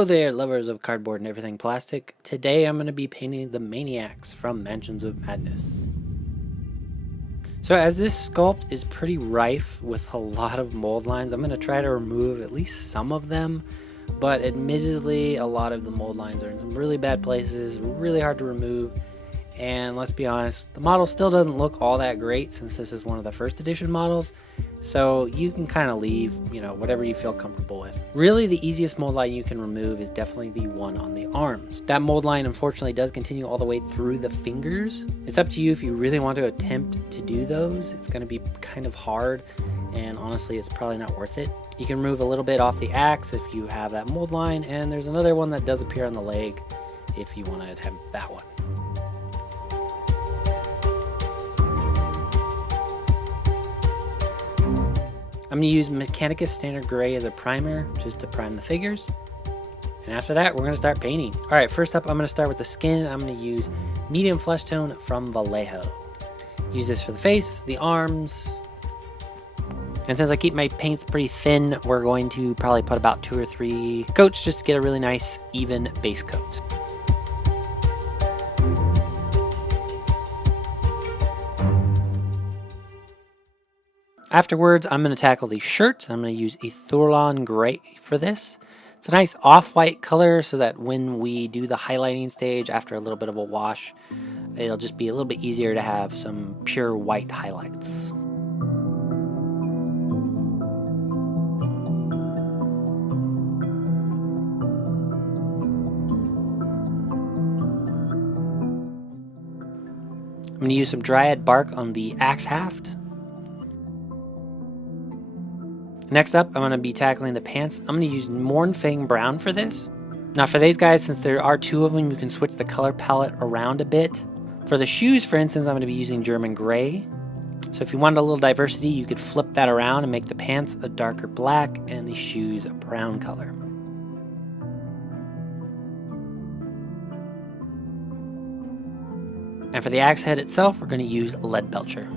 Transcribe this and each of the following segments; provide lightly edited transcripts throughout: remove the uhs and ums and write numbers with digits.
Hello there, lovers of cardboard and everything plastic. Today I'm going to be painting the Maniacs from Mansions of Madness. So as this sculpt is pretty rife with a lot of mold lines, I'm going to try to remove at least some of them, but admittedly a lot of the mold lines are in some really bad places, really hard to remove, and let's be honest, the model still doesn't look all that great since this is one of the first edition models. So you can kind of leave, whatever you feel comfortable with. Really, the easiest mold line you can remove is definitely the one on the arms. That mold line unfortunately does continue all the way through the fingers. It's up to you if you really want to attempt to do those. It's going to be kind of hard, and honestly, it's probably not worth it. You can remove a little bit off the axe if you have that mold line, and there's another one that does appear on the leg if you want to attempt that one. I'm going to use Mechanicus Standard Gray as a primer just to prime the figures. And after that, we're going to start painting. Alright, first up, I'm going to start with the skin. I'm going to use Medium Fleshtone from Vallejo. Use this for the face, the arms. And since I keep my paints pretty thin, we're going to probably put about 2 or 3 coats just to get a really nice, even base coat. Afterwards, I'm going to tackle the shirt. I'm going to use a Nuln Gray for this. It's a nice off-white color so that when we do the highlighting stage after a little bit of a wash, it'll just be a little bit easier to have some pure white highlights. I'm going to use some Dyrad Bark on the axe haft. Next up, I'm going to be tackling the pants. I'm going to use Mournfang Brown for this. Now for these guys, since there are 2 of them, you can switch the color palette around a bit. For the shoes, for instance, I'm going to be using German Gray. So if you wanted a little diversity, you could flip that around and make the pants a darker black and the shoes a brown color. And for the axe head itself, we're going to use Leadbelcher.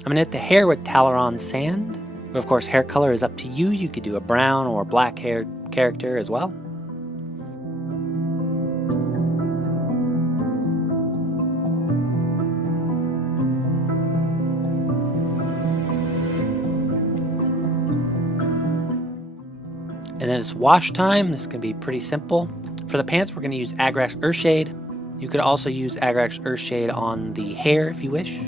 I'm going to hit the hair with Talaron Sand. But of course, hair color is up to you. You could do a brown or black haired character as well. And then it's wash time. This is going to be pretty simple. For the pants, we're going to use Agrax Earthshade. You could also use Agrax Earthshade on the hair if you wish.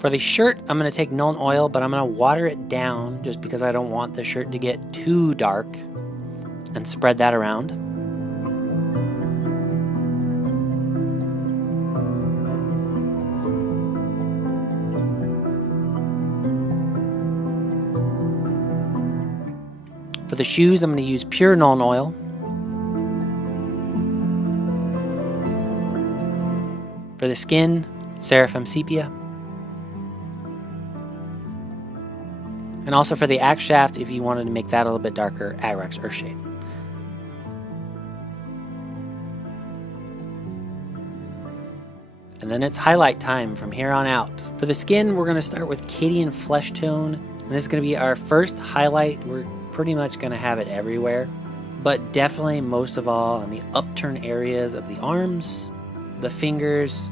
For the shirt, I'm going to take Nuln Oil, but I'm going to water it down just because I don't want the shirt to get too dark, and spread that around. For the shoes, I'm going to use pure Nuln Oil. For the skin, Seraphim Sepia. And also for the axe shaft, if you wanted to make that a little bit darker, Agrax Earthshade. And then it's highlight time from here on out. For the skin, we're going to start with Cadian Fleshtone. And this is going to be our first highlight. We're pretty much going to have it everywhere. But definitely most of all on the upturn areas of the arms, the fingers,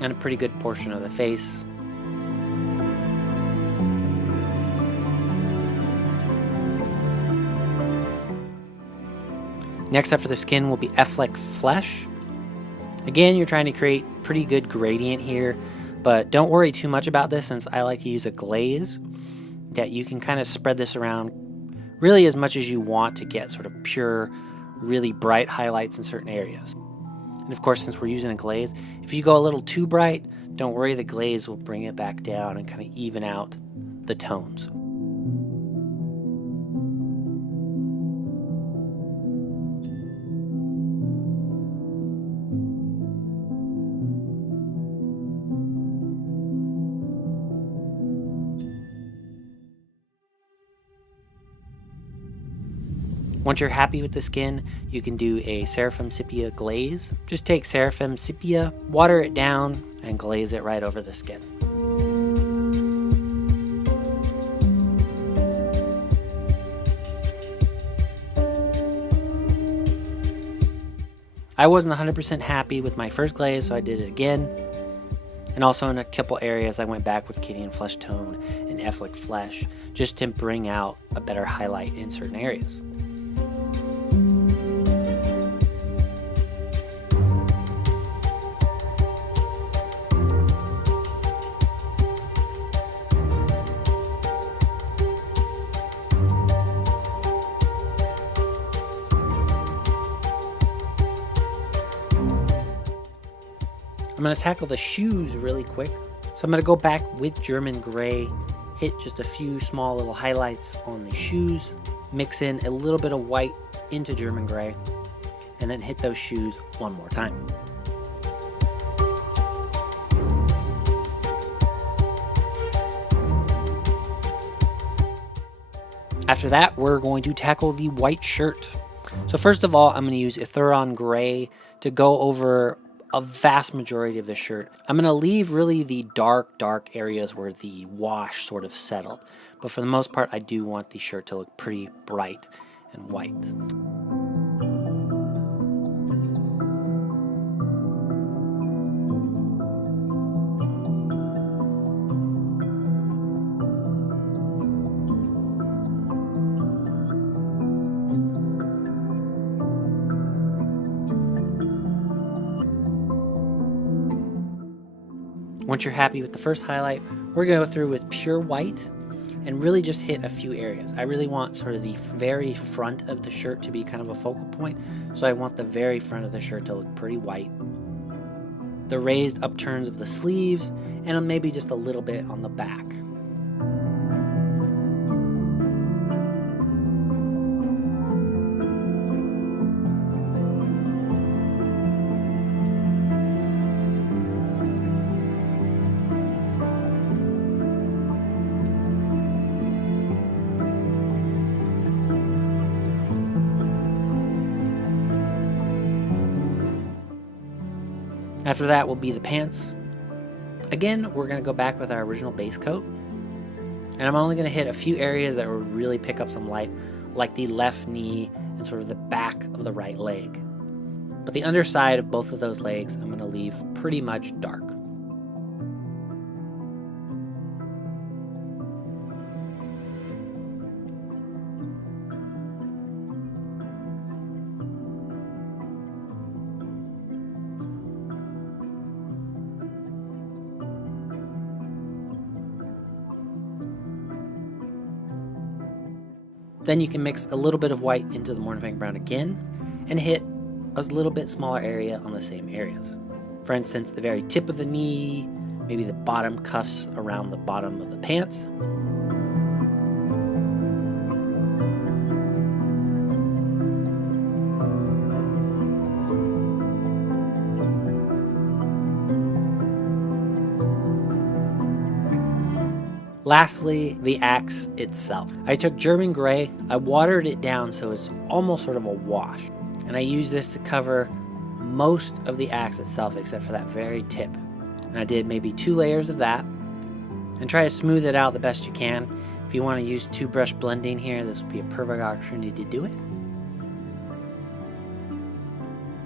and a pretty good portion of the face. Next up for the skin will be Elfic Flesh. Again, you're trying to create pretty good gradient here, but don't worry too much about this since I like to use a glaze that you can kind of spread this around really as much as you want to get sort of pure, really bright highlights in certain areas. And of course, since we're using a glaze, if you go a little too bright, don't worry, the glaze will bring it back down and kind of even out the tones. Once you're happy with the skin, you can do a Seraphim Sepia glaze. Just take Seraphim Sepia, water it down, and glaze it right over the skin. I wasn't 100% happy with my first glaze, so I did it again. And also in a couple areas, I went back with Cadian Fleshtone and Elfic Flesh just to bring out a better highlight in certain areas. I'm going to tackle the shoes really quick. So I'm going to go back with German Gray, hit just a few small little highlights on the shoes, mix in a little bit of white into German Gray, and then hit those shoes one more time. After that, we're going to tackle the white shirt. So first of all, I'm going to use Etheron Gray to go over a vast majority of the shirt. I'm going to leave really the dark areas where the wash sort of settled. But for the most part, I do want the shirt to look pretty bright and white. Once you're happy with the first highlight, we're going to go through with pure white and really just hit a few areas. I really want sort of the very front of the shirt to be kind of a focal point, so I want the very front of the shirt to look pretty white. The raised upturns of the sleeves, and maybe just a little bit on the back. After that will be the pants. Again, we're going to go back with our original base coat. And I'm only going to hit a few areas that will really pick up some light, like the left knee and sort of the back of the right leg. But the underside of both of those legs, I'm going to leave pretty much dark. Then you can mix a little bit of white into the Morningfang Brown again and hit a little bit smaller area on the same areas. For instance, the very tip of the knee, maybe the bottom cuffs around the bottom of the pants. Lastly, the axe itself. I took German Gray, I watered it down so it's almost sort of a wash, and I used this to cover most of the axe itself except for that very tip. And I did maybe 2 layers of that, and try to smooth it out the best you can. If you want to use 2-brush blending here, this would be a perfect opportunity to do it.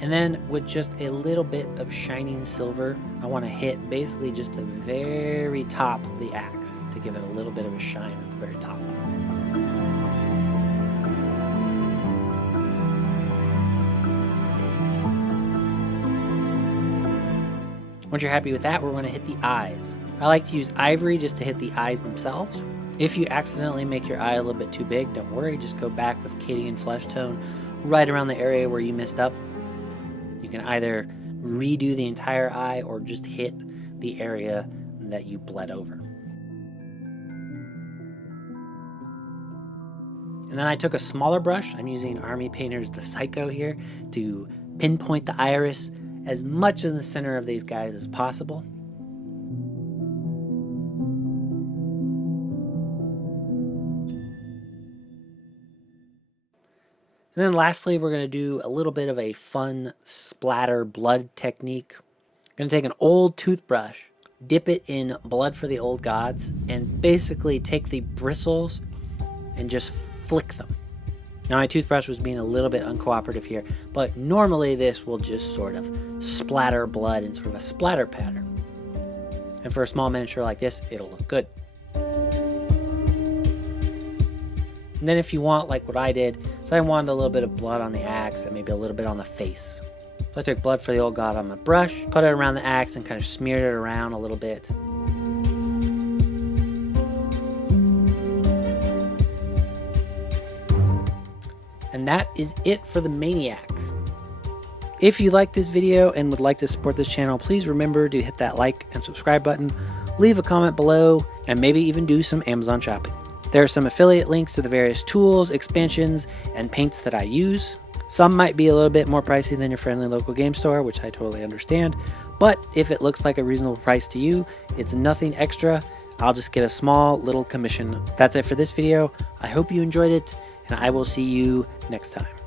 And then with just a little bit of shining silver, I want to hit basically just the very top of the axe to give it a little bit of a shine at the very top. Once you're happy with that, we're going to hit the eyes. I like to use Ivory just to hit the eyes themselves. If you accidentally make your eye a little bit too big, don't worry, just go back with Cadian Fleshtone right around the area where you messed up. You can either redo the entire eye or just hit the area that you bled over. And then I took a smaller brush. I'm using Army Painter's The Psycho here to pinpoint the iris as much in the center of these guys as possible. And then lastly, we're going to do a little bit of a fun splatter blood technique. I'm going to take an old toothbrush, dip it in blood for the old gods, and basically take the bristles and just flick them. Now my toothbrush was being a little bit uncooperative here, but normally this will just sort of splatter blood in sort of a splatter pattern. And for a small miniature like this, it'll look good. And then if you want, like what I did, so I wanted a little bit of blood on the axe and maybe a little bit on the face. So I took blood for the old god on my brush, put it around the axe and kind of smeared it around a little bit. And that is it for the Maniac. If you like this video and would like to support this channel, please remember to hit that like and subscribe button, leave a comment below, and maybe even do some Amazon shopping. There are some affiliate links to the various tools, expansions, and paints that I use. Some might be a little bit more pricey than your friendly local game store, which I totally understand, but if it looks like a reasonable price to you, it's nothing extra. I'll just get a small little commission. That's it for this video. I hope you enjoyed it, and I will see you next time.